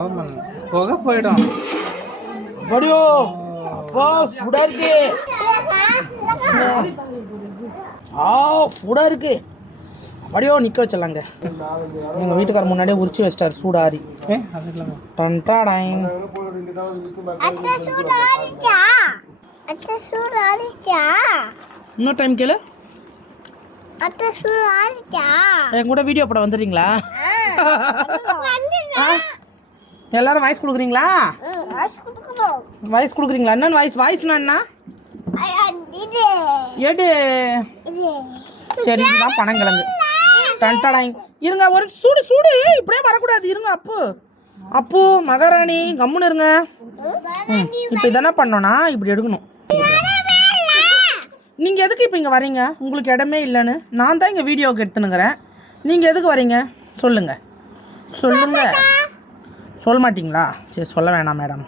புகை போயிடும். அப்படியோ அப்பா ஃபுடா இருக்கு. ஃபுடா இருக்கு. அப்படியோ நிற்க வச்சிடலாங்க. எங்கள் வீட்டுக்காரர் முன்னாடியே உரிச்சு வச்சிட்டார் சூடாரி. இன்னும் டைம் கேளு. என் கூட வீடியோ படம் வந்துடுறீங்களா? எல்லாரும் வாய்ஸ் கொடுக்குறீங்களா? வாய்ஸ் கொடுக்குறீங்களா? என்ன வாய்ஸ்னா என்ன? எடு. சரி, இதுதான் பனங்கிழங்கு. டன்டாடாய். இருங்க, ஒரு சூடு சூடு இப்படியே வரக்கூடாது. இருங்க அப்பு மகாராணி கம்முன்னு இருங்க. இப்போ இதென்ன பண்ணோன்னா இப்படி எடுக்கணும். நீங்கள் எதுக்கு இப்போ இங்கே வரீங்க? உங்களுக்கு இடமே இல்லைன்னு நான் தான் இங்கே வீடியோவுக்கு எடுத்துனுங்கிறேன். நீங்கள் எதுக்கு வரீங்க சொல்லுங்க. சொல்ல மாட்டிங்களா? சரி, சொல்ல வேணாம் மேடம்.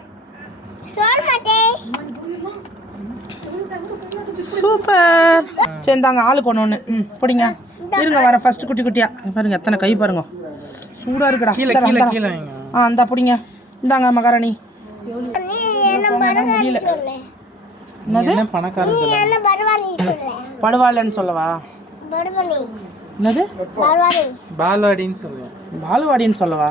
சூப்பர். சரி, இந்தாங்க ஆளுக்கு ஒன்று. பிடிங்க. இருங்க வர ஃபர்ஸ்ட் குட்டி குட்டியா பாருங்க. எத்தனை கை பாருங்க. சூடாக இருக்குடா. கீழே இந்தா பிடிங்க. இந்தாங்க மகாராணி. முடியல. என்னது படுவாளன்னு சொல்லவா? என்னது பால்வாடின்னு சொல்லுவேன். பால்வாடின்னு சொல்லவா?